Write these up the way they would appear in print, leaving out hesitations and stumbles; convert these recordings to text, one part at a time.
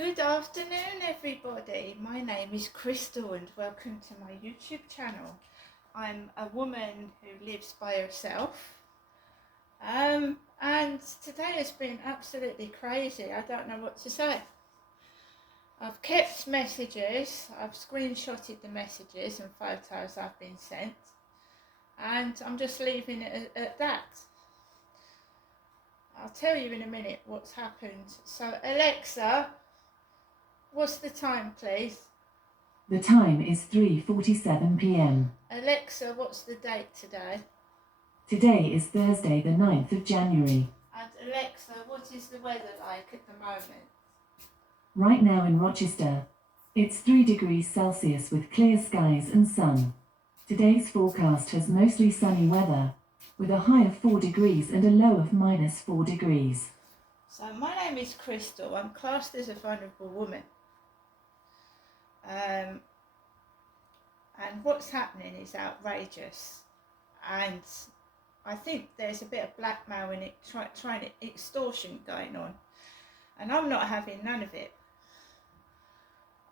Good afternoon, everybody. My name is Crystal and welcome to my YouTube channel. I'm a woman who lives by herself, and today has been absolutely crazy. I don't know what to say. I've kept messages, I've screenshotted the messages and photos I've been sent, and I'm just leaving it at that. I'll tell you in a minute what's happened. So Alexa, what's the time, please? The time is 3:47 p.m. Alexa, what's the date today? Today is Thursday, the 9th of January. And Alexa, what is the weather like at the moment? Right now in Rochester, it's 3 degrees Celsius with clear skies and sun. Today's forecast has mostly sunny weather, with a high of 4 degrees and a low of -4 degrees. So my name is Crystal. I'm classed as a vulnerable woman. And what's happening is outrageous. And I think there's a bit of blackmail and trying extortion going on. And I'm not having none of it.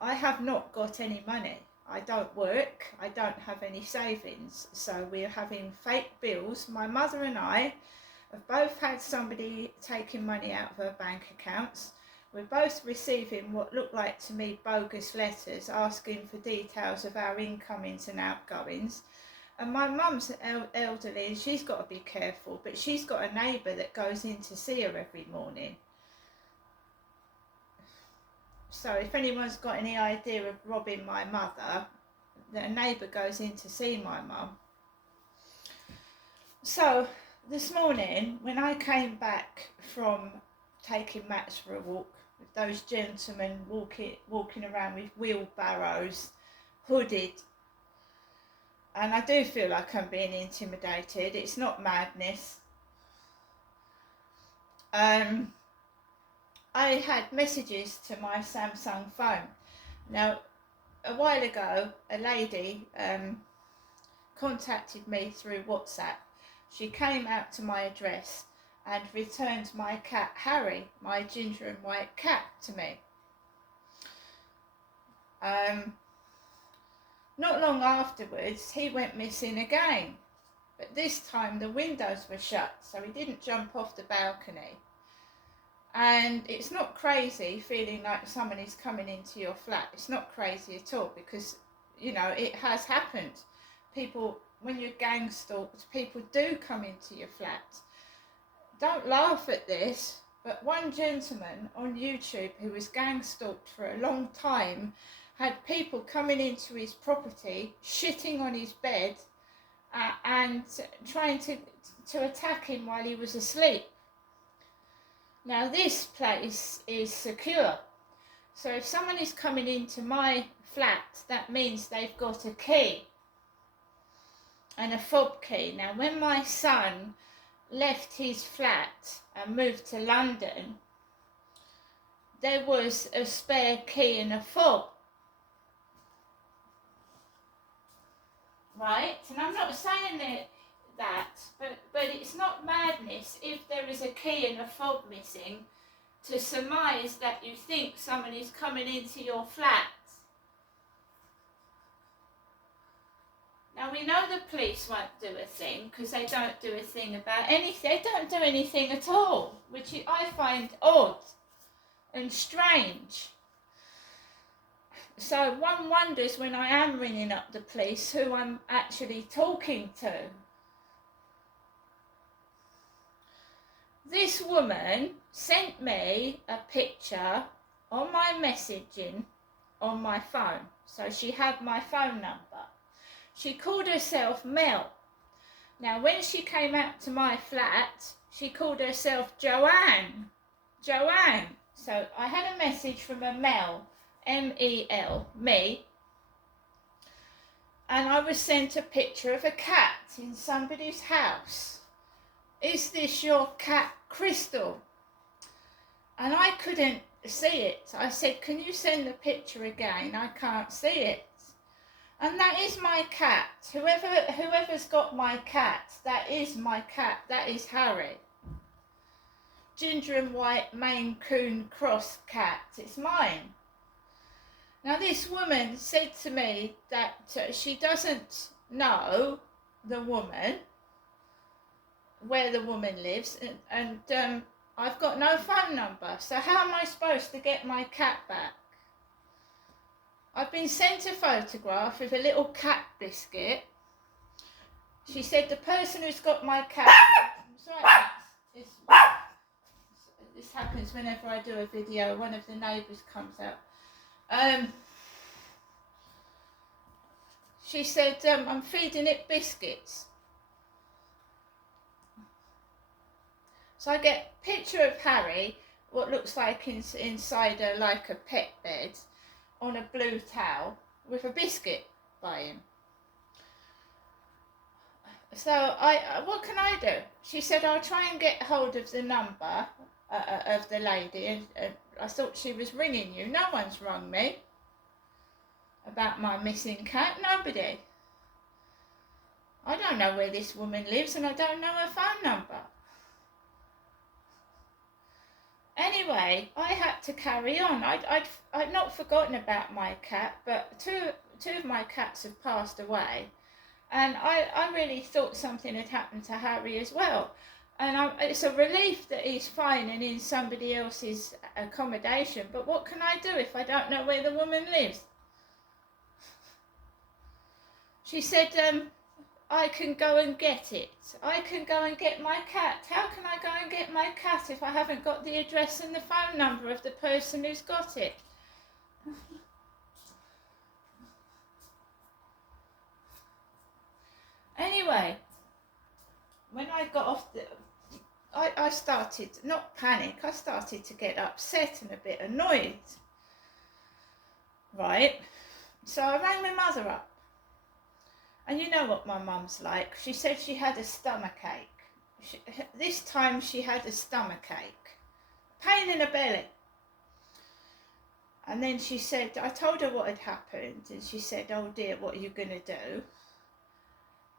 I have not got any money. I don't work. I don't have any savings. So we're having fake bills. My mother and I have both had somebody taking money out of her bank accounts. We're both receiving what look like to me bogus letters asking for details of our incomings and outgoings. And my mum's elderly and she's got to be careful, but she's got a neighbour that goes in to see her every morning. So if anyone's got any idea of robbing my mother, a neighbour goes in to see my mum. So this morning, when I came back from taking Max for a walk, with those gentlemen walking around with wheelbarrows, hooded, and I do feel like I'm being intimidated. It's not madness. I had messages to my Samsung phone. Now, a while ago, a lady contacted me through WhatsApp. She came out to my address and returned my cat Harry, my ginger and white cat, to me. Not long afterwards, he went missing again, but this time the windows were shut, so he didn't jump off the balcony. And it's not crazy feeling like someone is coming into your flat. It's not crazy at all because, you know, it has happened. People, when you're gang stalked, people do come into your flat. Don't laugh at this, but one gentleman on YouTube who was gang stalked for a long time had people coming into his property, shitting on his bed and trying to attack him while he was asleep. Now this place is secure, so if someone is coming into my flat, that means they've got a key and a fob key. Now when my son left his flat and moved to London, there was a spare key and a fob. Right? And I'm not saying that, but it's not madness if there is a key and a fob missing to surmise that you think someone is coming into your flat. Now we know the police won't do a thing because they don't do a thing about anything. They don't do anything at all, which I find odd and strange. So one wonders when I am ringing up the police who I'm actually talking to. This woman sent me a picture on my messaging on my phone. So she had my phone number. She called herself Mel. Now when she came out to my flat, she called herself Joanne. Joanne. So I had a message from a Mel, M-E-L, me. And I was sent a picture of a cat in somebody's house. Is this your cat, Crystal? And I couldn't see it. I said, can you send the picture again? I can't see it. And that is my cat. Whoever's got my cat, that is my cat. That is Harry. ginger and white Maine Coon cross cat. It's mine. Now this woman said to me that she doesn't know the woman, where the woman lives, and I've got no phone number. So how am I supposed to get my cat back? I've been sent a photograph with a little cat biscuit. She said the person who's got my cat... Sorry, this happens whenever I do a video. One of the neighbours comes out. She said, I'm feeding it biscuits. So I get a picture of Harry, what looks like inside like a pet bed, on a blue towel with a biscuit by him. So what can I do? She said, I'll try and get hold of the number of the lady, and I thought she was ringing you. No one's rung me about my missing cat. Nobody. I don't know where this woman lives, and I don't know her phone number. Anyway, I had to carry on. I'd not forgotten about my cat, but two of my cats have passed away, and I really thought something had happened to Harry as well. And it's a relief that he's fine and in somebody else's accommodation, but what can I do if I don't know where the woman lives? She said, I can go and get it. I can go and get my cat. How can I go and get my cat if I haven't got the address and the phone number of the person who's got it? Anyway, when I got off I started, not panic, I started to get upset and a bit annoyed. Right? So I rang my mother up. And you know what my mum's like. She said she had a stomachache. This time she had a stomachache. Pain in her belly. And then she said, I told her what had happened, and she said, oh dear, what are you going to do?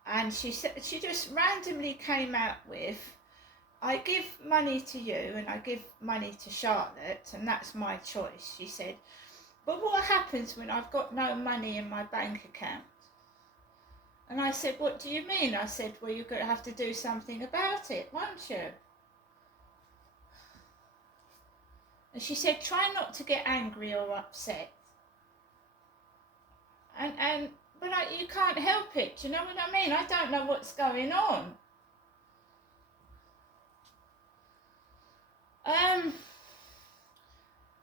And she said, she just randomly came out with, I give money to you and I give money to Charlotte, and that's my choice. She said, but what happens when I've got no money in my bank account? And I said, what do you mean? I said, well, you're going to have to do something about it, won't you? And she said, try not to get angry or upset. But you can't help it, do you know what I mean? I don't know what's going on.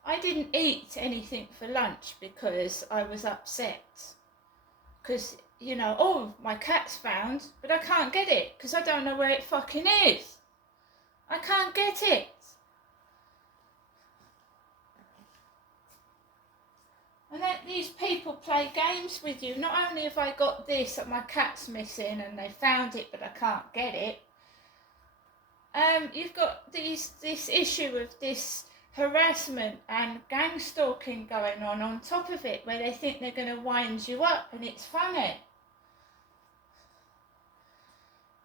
I didn't eat anything for lunch because I was upset. Because, you know, oh, my cat's found, but I can't get it because I don't know where it fucking is. I can't get it. And then these people play games with you. Not only have I got this, that my cat's missing and they found it but I can't get it. You've got this issue of this harassment and gang stalking going on top of it, where they think they're going to wind you up and it's funny.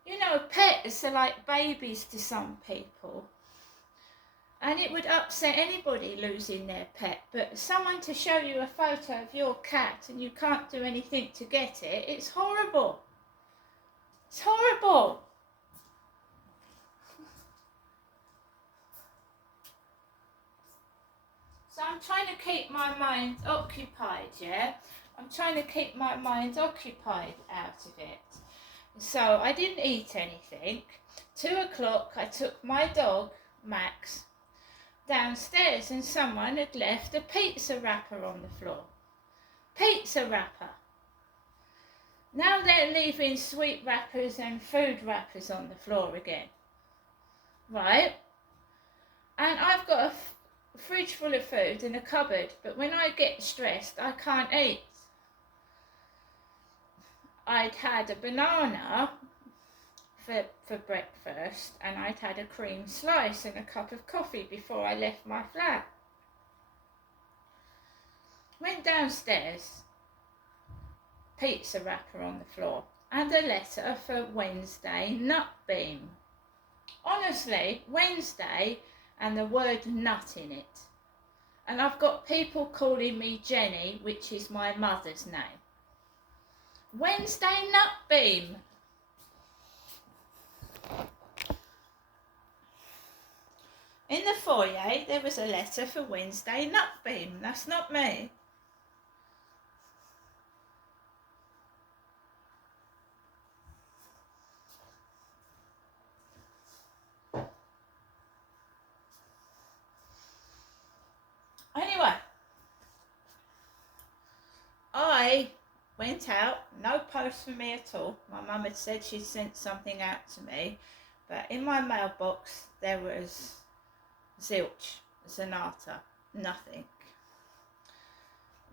You know, pets are like babies to some people. And it would upset anybody losing their pet, but someone to show you a photo of your cat and you can't do anything to get it, it's horrible. It's horrible. So I'm trying to keep my mind occupied, yeah? I'm trying to keep my mind occupied out of it. So I didn't eat anything. 2 o'clock, I took my dog, Max, downstairs, and someone had left a pizza wrapper on the floor. Pizza wrapper. Now they're leaving sweet wrappers and food wrappers on the floor again. Right? And I've got a fridge full of food and a cupboard, but when I get stressed, I can't eat. I'd had a banana for breakfast, and I'd had a cream slice and a cup of coffee before I left my flat. Went downstairs, pizza wrapper on the floor, and a letter for Wednesday nut beam. Honestly, Wednesday and the word nut in it. And I've got people calling me Jenny, which is my mother's name. Wednesday Nutbeam. In the foyer, there was a letter for Wednesday Nutbeam. That's not me. Anyway, I went out, no post for me at all. My mum had said she'd sent something out to me, but in my mailbox there was zilch, sonata, nothing.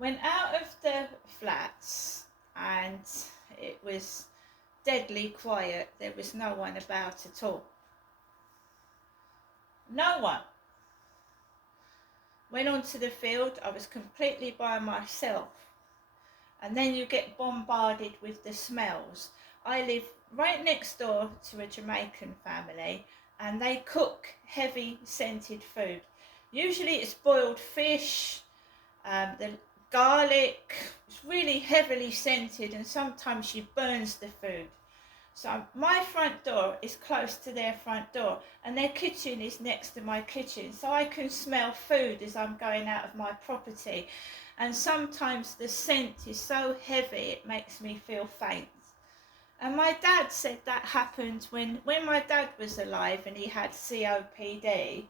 Went out of the flats and it was deadly quiet. There was no one about at all. No one. Went onto the field. I was completely by myself. And then you get bombarded with the smells. I live right next door to a Jamaican family and they cook heavy scented food. Usually it's boiled fish, the garlic, it's really heavily scented, and sometimes she burns the food. So my front door is close to their front door and their kitchen is next to my kitchen, so I can smell food as I'm going out of my property. And sometimes the scent is so heavy it makes me feel faint. And my dad said that happened when my dad was alive and he had COPD.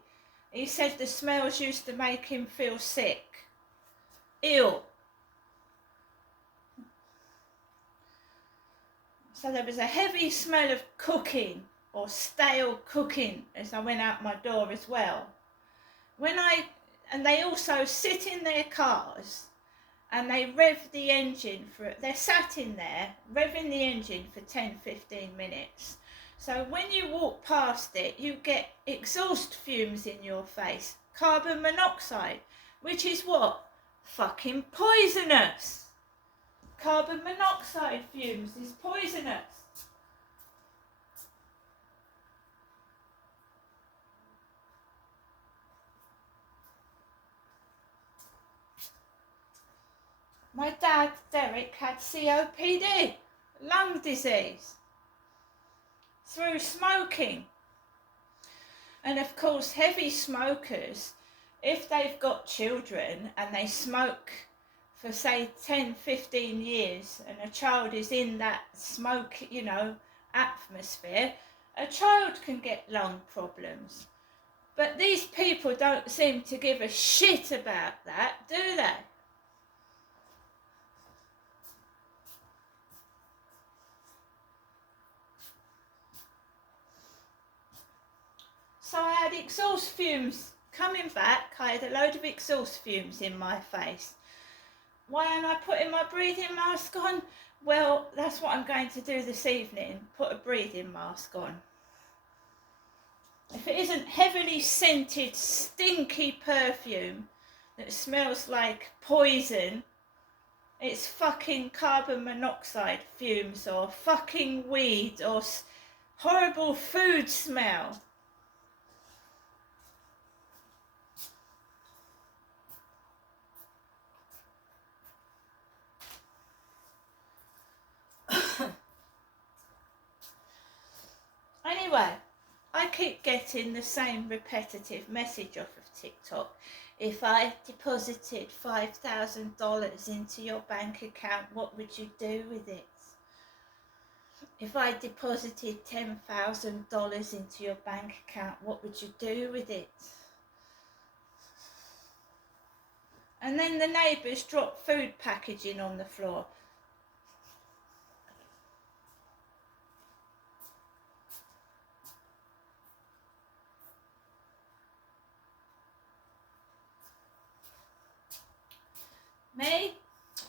He said the smells used to make him feel sick, ill. So there was a heavy smell of cooking or stale cooking as I went out my door as well. And they also sit in their cars and they rev the engine they're sat in there revving the engine for 10-15 minutes. So when you walk past it, you get exhaust fumes in your face, carbon monoxide, which is what? Fucking poisonous. Carbon monoxide fumes is poisonous. My dad, Derek, had COPD, lung disease, through smoking. And of course, heavy smokers, if they've got children and they smoke for say 10-15 years and a child is in that smoke, atmosphere, a child can get lung problems. But these people don't seem to give a shit about that, do they? So I had exhaust fumes coming back. I had a load of exhaust fumes in my face. Why am I putting my breathing mask on? Well, that's what I'm going to do this evening, put a breathing mask on. If it isn't heavily scented, stinky perfume that smells like poison, it's fucking carbon monoxide fumes or fucking weed or horrible food smell. Anyway, I keep getting the same repetitive message off of TikTok. If I deposited $5,000 into your bank account, what would you do with it? If I deposited $10,000 into your bank account, what would you do with it? And then the neighbours drop food packaging on the floor. Me,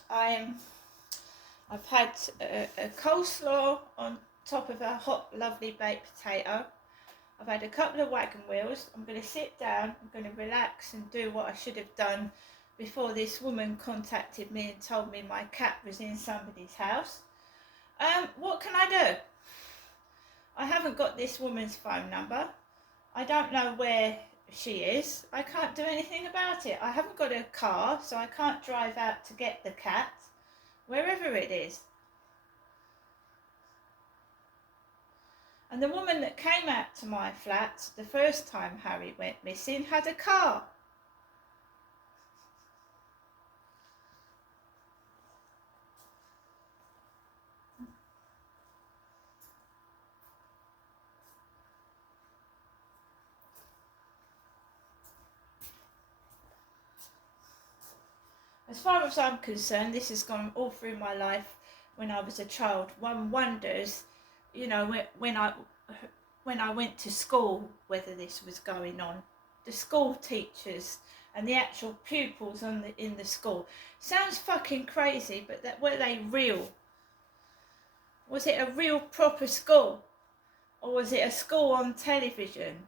I've had a coleslaw on top of a hot, lovely baked potato. I've had a couple of wagon wheels. I'm going to sit down, I'm going to relax and do what I should have done before this woman contacted me and told me my cat was in somebody's house. What can I do? I haven't got this woman's phone number. I don't know where she is. I can't do anything about it. I haven't got a car, so I can't drive out to get the cat, wherever it is. And the woman that came out to my flat the first time Harry went missing had a car. As far as I'm concerned, this has gone all through my life when I was a child. One wonders, you know, when I went to school, whether this was going on. The school teachers and the actual pupils in the school. Sounds fucking crazy, but were they real? Was it a real proper school? Or was it a school on television?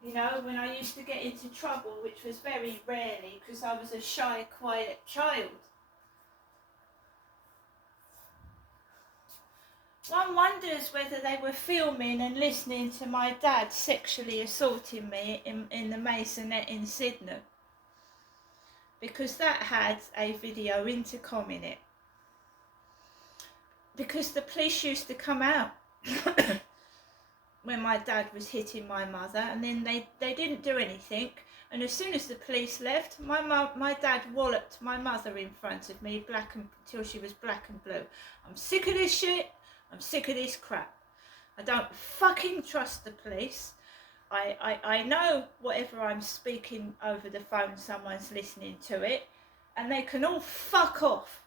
You know, when I used to get into trouble, which was very rarely because I was a shy, quiet child. One wonders whether they were filming and listening to my dad sexually assaulting me in the Masonette in Sydenham. Because that had a video intercom in it. Because the police used to come out when my dad was hitting my mother, and then they didn't do anything, and as soon as the police left, my dad walloped my mother in front of me until she was black and blue. I'm sick of this shit. I'm sick of this crap. I don't fucking trust the police. I know whatever I'm speaking over the phone, someone's listening to it, and they can all fuck off.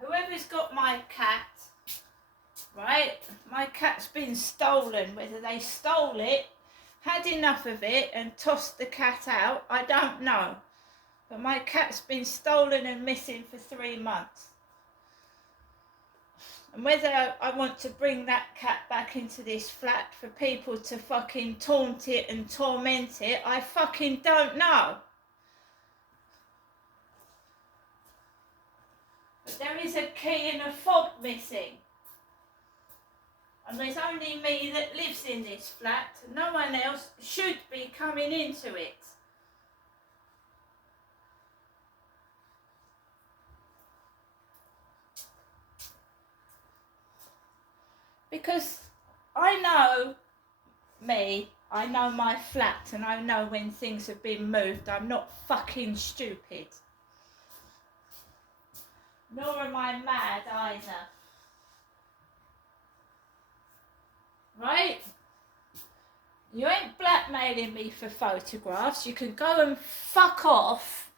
Whoever's got my cat, right? My cat's been stolen. Whether they stole it, had enough of it and tossed the cat out, I don't know. But my cat's been stolen and missing for 3 months. And whether I want to bring that cat back into this flat for people to fucking taunt it and torment it, I fucking don't know. But there is a key in a fob missing. And there's only me that lives in this flat. No one else should be coming into it. Because I know me, I know my flat, and I know when things have been moved. I'm not fucking stupid. Nor am I mad either. Right? You ain't blackmailing me for photographs. You can go and fuck off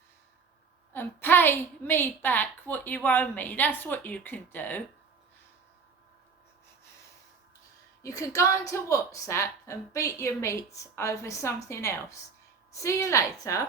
and pay me back what you owe me. That's what you can do. You can go onto WhatsApp and beat your meat over something else. See you later.